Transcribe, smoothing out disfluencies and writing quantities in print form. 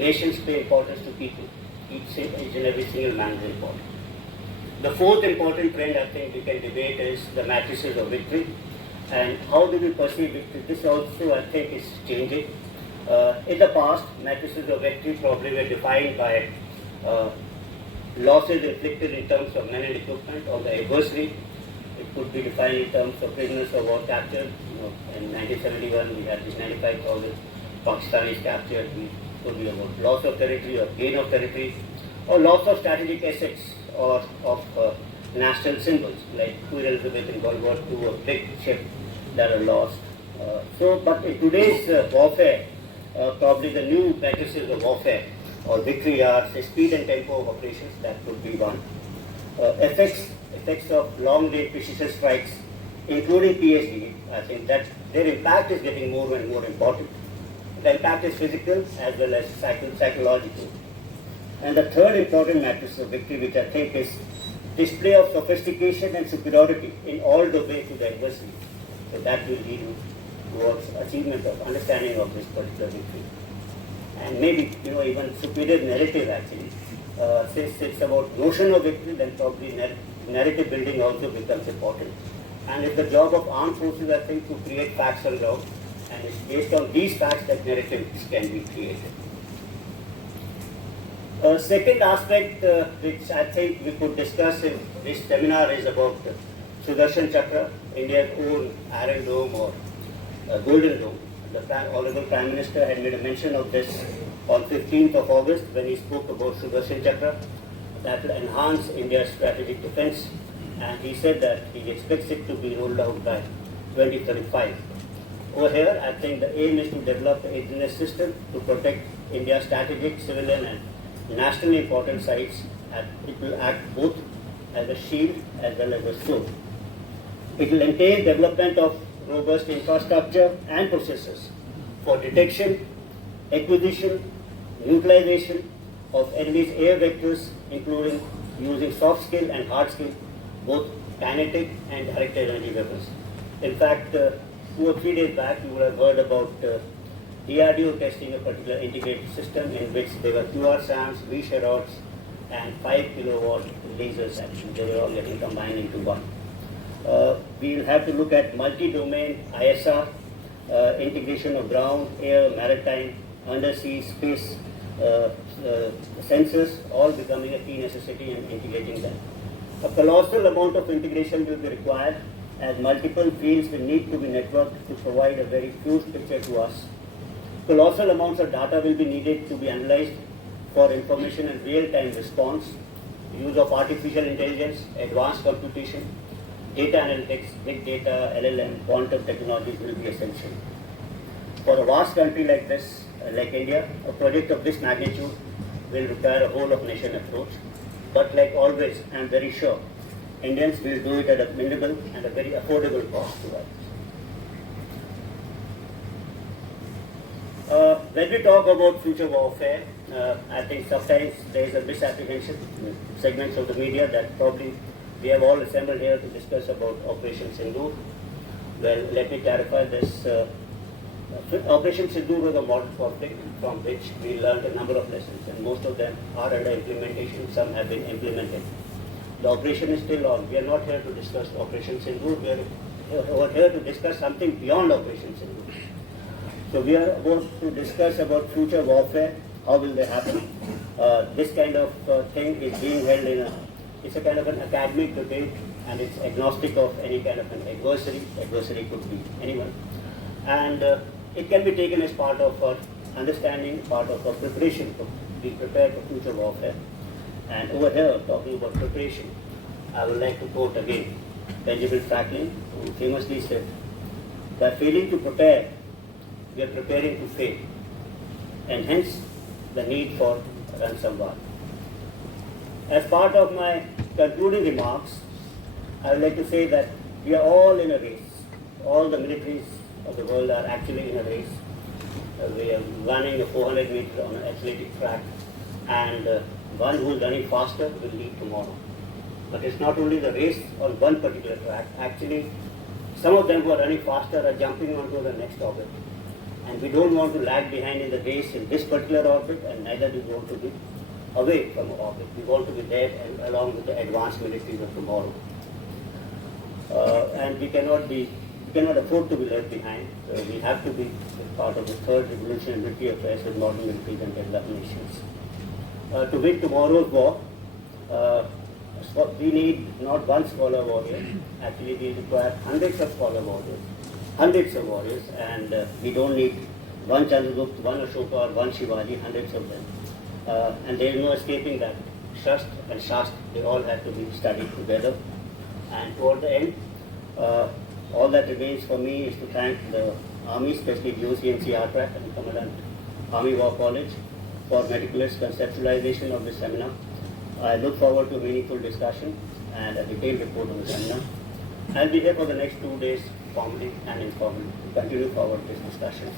nations pay importance to people. Each and every single man is important. The fourth important trend I think we can debate is the matrices of victory. And how do we perceive victory? This also I think is changing. In the past, matrices of victory probably were defined by losses inflicted in terms of men and equipment on the adversary. It could be defined in terms of prisoners of war captured. In 1971, we had this 95,000 Pakistanis captured. It could be about loss of territory or gain of territory, or loss of strategic assets or of national symbols like Queen Elizabeth in World War II, a big ship that are lost. But in today's warfare, probably the new matrices of warfare or victory are the speed and tempo of operations. That could be one. Effects of long-range precision strikes, including PSD. I think that their impact is getting more and more important. The impact is physical as well as psychological. And the third important matrix of victory, which I think is display of sophistication and superiority in all domains to the adversary. So that will lead towards achievement of understanding of this particular victory. And maybe even superior narrative actually. Since it's about notion of victory, then probably narrative building also becomes important. And it's the job of armed forces, I think, to create facts on ground. And it's based on these facts that narratives can be created. Second aspect which I think we could discuss in this seminar is about Sudarshan Chakra, India's own Iron Dome or Golden Dome. The Honorable Prime Minister had made a mention of this on 15th of August when he spoke about Sudarshan Chakra that will enhance India's strategic defense, and he said that he expects it to be rolled out by 2035. Over here, I think the aim is to develop the indigenous system to protect India's strategic, civilian and nationally important sites, and it will act both as a shield as well as a sword. It will entail development of robust infrastructure and processes for detection, acquisition, neutralization of enemy's air vectors, including using soft skill and hard skill, both kinetic and directed energy weapons. In fact, 2 or 3 days back, you would have heard about DRDO testing a particular integrated system in which there were QR-SAMs, V-Sharods, and 5 kilowatt lasers actually. They were all getting combined into one. We will have to look at multi-domain ISR, integration of ground, air, maritime, undersea, space sensors, all becoming a key necessity in integrating them. A colossal amount of integration will be required as multiple fields will need to be networked to provide a very fused picture to us. Colossal amounts of data will be needed to be analyzed for information and real-time response. Use of artificial intelligence, advanced computation, data analytics, big data, LLM, quantum technologies will be essential. For a vast country like this, like India, a project of this magnitude will require a whole-of-nation approach. But like always, I am very sure Indians will do it at a minimal and a very affordable cost to us. When we talk about future warfare, I think sometimes there is a misapprehension in segments of the media that probably we have all assembled here to discuss about Operation Sindoor. Well, let me clarify this. Operation Sindoor was a model conflict from which we learned a number of lessons, and most of them are under implementation, some have been implemented. The operation is still on. We are not here to discuss Operation Sindoor, we are here to discuss something beyond Operation Sindoor. So we are about to discuss about future warfare, how will they happen. This kind of thing is being held in it's a kind of an academic debate, and it's agnostic of any kind of an adversary. Adversary could be anyone. And it can be taken as part of our understanding, part of our preparation to be prepared for future warfare. And over here, talking about preparation, I would like to quote again Benjamin Franklin, who famously said, "By failing to prepare, we are preparing to fail," and hence the need for ransomware. As part of my concluding remarks, I would like to say that we are all in a race. All the militaries of the world are actually in a race. We are running a 400 meters on an athletic track, and one who is running faster will lead tomorrow. But it's not only the race on one particular track. Actually, some of them who are running faster are jumping onto the next orbit. And we don't want to lag behind in the race in this particular orbit, and neither do we want to be away from orbit. We want to be there and along with the advanced militaries of tomorrow. And we cannot afford to be left behind. So we have to be part of the third revolution in military affairs with modern militaries and developed nations. To win tomorrow's war, we need not one scholar warrior. Actually, we require hundreds of scholar warriors, hundreds of warriors, and we don't need one Chandragupta, one Ashoka, or one Shivaji, hundreds of them. And there is no escaping that. Shastra and Shastra, they all have to be studied together. And toward the end, all that remains for me is to thank the Army, especially GOC and CRPAC and Commandant Army War College for meticulous conceptualization of this seminar. I look forward to a meaningful discussion and a detailed report of the seminar. I'll be here for the next 2 days, formally and informally, to continue forward these discussions.